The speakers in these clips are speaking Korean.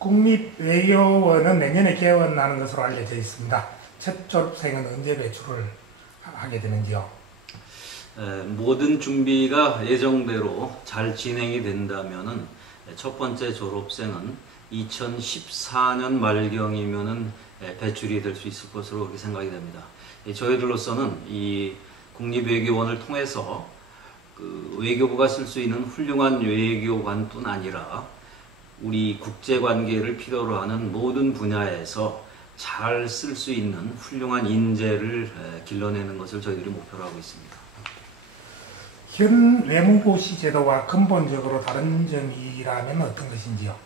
국립외교원은 내년에 개원하는 것으로 알려져 있습니다. 첫 졸업생은 언제 배출을 하게 되는지요? 모든 준비가 예정대로 잘 진행이 된다면은 첫 번째 졸업생은 2014년 말경이면은 배출이 될 수 있을 것으로 그렇게 생각이 됩니다. 저희들로서는 이 국립외교원을 통해서 그 외교부가 쓸 수 있는 훌륭한 외교관뿐 아니라 우리 국제관계를 필요로 하는 모든 분야에서 잘 쓸 수 있는 훌륭한 인재를 길러내는 것을 저희들이 목표로 하고 있습니다. 현 외무고시 제도와 근본적으로 다른 점이라면 어떤 것인지요?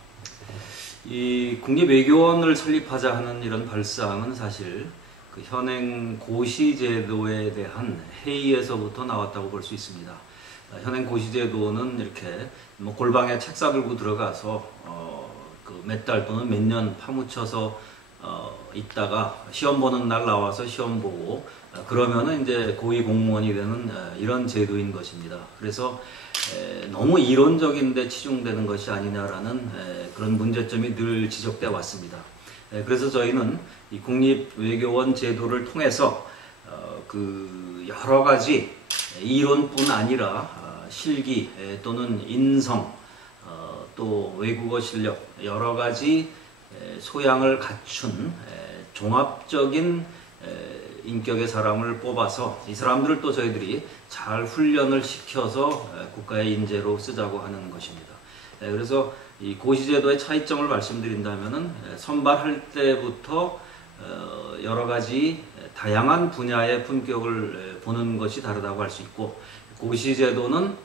이 국립외교원을 설립하자 하는 이런 발상은 사실 그 현행 고시 제도에 대한 회의에서부터 나왔다고 볼 수 있습니다. 현행 고시 제도는 이렇게 뭐 골방에 책 싸들고 들어가서 그 몇 달 또는 몇 년 파묻혀서 있다가 시험 보는 날 나와서 시험 보고 그러면은 이제 고위 공무원이 되는 이런 제도인 것입니다. 그래서 너무 이론적인데 치중되는 것이 아니냐라는 그런 문제점이 늘 지적되어 왔습니다. 그래서 저희는 이 국립외교원 제도를 통해서 그 여러 가지 이론뿐 아니라 실기 또는 인성 또 외국어 실력 여러 가지 소양을 갖춘 종합적인 인격의 사람을 뽑아서 이 사람들을 또 저희들이 잘 훈련을 시켜서 국가의 인재로 쓰자고 하는 것입니다. 그래서 이 고시제도의 차이점을 말씀드린다면은 선발할 때부터 여러 가지 다양한 분야의 품격을 보는 것이 다르다고 할 수 있고, 고시제도는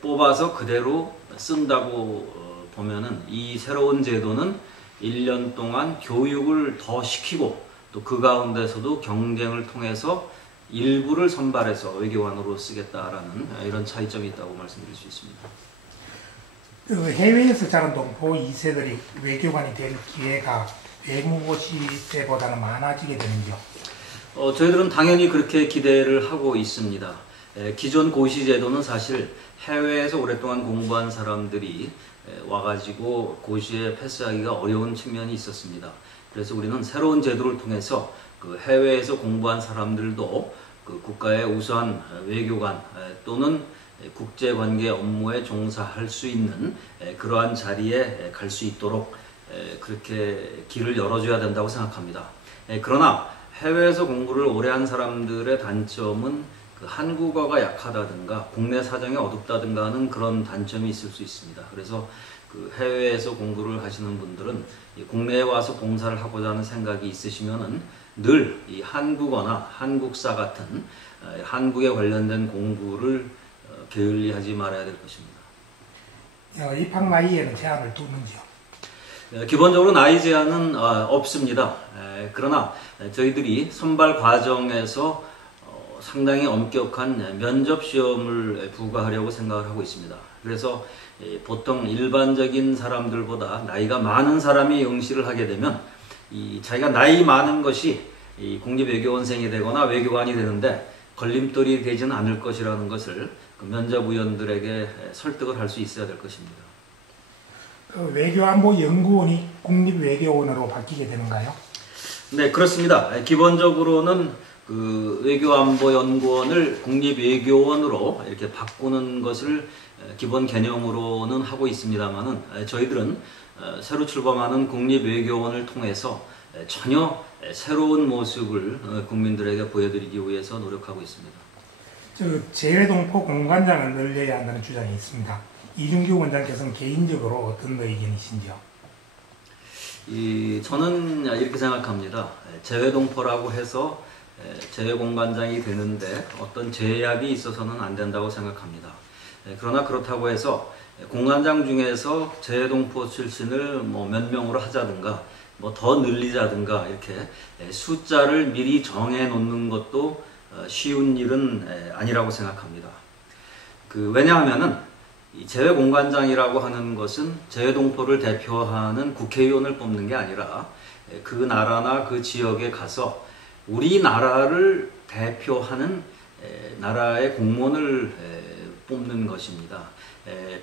뽑아서 그대로 쓴다고 보면은 이 새로운 제도는 1년 동안 교육을 더 시키고 또 그 가운데서도 경쟁을 통해서 일부를 선발해서 외교관으로 쓰겠다라는 이런 차이점이 있다고 말씀드릴 수 있습니다. 해외에서 자란 동포 2세들이 외교관이 될 기회가 외무고시 때보다는 많아지게 되는지요? 저희들은 당연히 그렇게 기대를 하고 있습니다. 기존 고시 제도는 사실 해외에서 오랫동안 공부한 사람들이 와가지고 고시에 패스하기가 어려운 측면이 있었습니다. 그래서 우리는 새로운 제도를 통해서 그 해외에서 공부한 사람들도 그 국가의 우수한 외교관 또는 국제관계 업무에 종사할 수 있는 그러한 자리에 갈 수 있도록 그렇게 길을 열어줘야 된다고 생각합니다. 그러나 해외에서 공부를 오래 한 사람들의 단점은 그 한국어가 약하다든가 국내 사정이 어둡다든가 하는 그런 단점이 있을 수 있습니다. 그래서 그 해외에서 공부를 하시는 분들은 국내에 와서 봉사를 하고자 하는 생각이 있으시면은 늘 이 한국어나 한국사 같은 한국에 관련된 공부를 게을리하지 말아야 될 것입니다. 입학 나이에는 제한을 두는지요? 기본적으로 나이 제한은 없습니다. 그러나 저희들이 선발 과정에서 상당히 엄격한 면접 시험을 부과하려고 생각을 하고 있습니다. 그래서 보통 일반적인 사람들보다 나이가 많은 사람이 응시를 하게 되면 자기가 나이 많은 것이 국립외교원생이 되거나 외교관이 되는데 걸림돌이 되지는 않을 것이라는 것을 그 면접위원들에게 설득을 할 수 있어야 될 것입니다. 외교안보연구원이 국립외교원으로 바뀌게 되는가요? 네, 그렇습니다. 기본적으로는 그 외교안보연구원을 국립외교원으로 이렇게 바꾸는 것을 기본 개념으로는 하고 있습니다만은 저희들은 새로 출범하는 국립외교원을 통해서 전혀 새로운 모습을 국민들에게 보여드리기 위해서 노력하고 있습니다. 재외동포 공관장을 늘려야 한다는 주장이 있습니다. 이준규 원장께서는 개인적으로 어떤 의견이신지요? 저는 이렇게 생각합니다. 재외동포라고 해서 재외공관장이 되는데 어떤 제약이 있어서는 안 된다고 생각합니다. 그러나 그렇다고 해서 공관장 중에서 재외동포 출신을 뭐 몇 명으로 하자든가 뭐 더 늘리자든가 이렇게 숫자를 미리 정해 놓는 것도 쉬운 일은 아니라고 생각합니다. 왜냐하면은 이 재외공관장이라고 하는 것은 재외동포를 대표하는 국회의원을 뽑는 게 아니라 그 나라나 그 지역에 가서 우리나라를 대표하는 나라의 공무원을 뽑는 것입니다.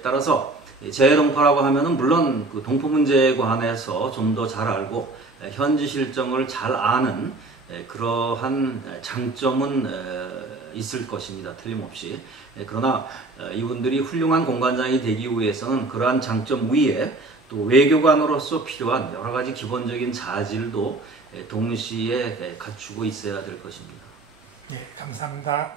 따라서 재외동포라고 하면은 물론 그 동포 문제에 관해서 좀 더 잘 알고 현지 실정을 잘 아는 그러한 장점은 있을 것입니다. 틀림없이. 그러나 이분들이 훌륭한 공관장이 되기 위해서는 그러한 장점 위에 또 외교관으로서 필요한 여러 가지 기본적인 자질도 동시에 갖추고 있어야 될 것입니다. 예, 감사합니다.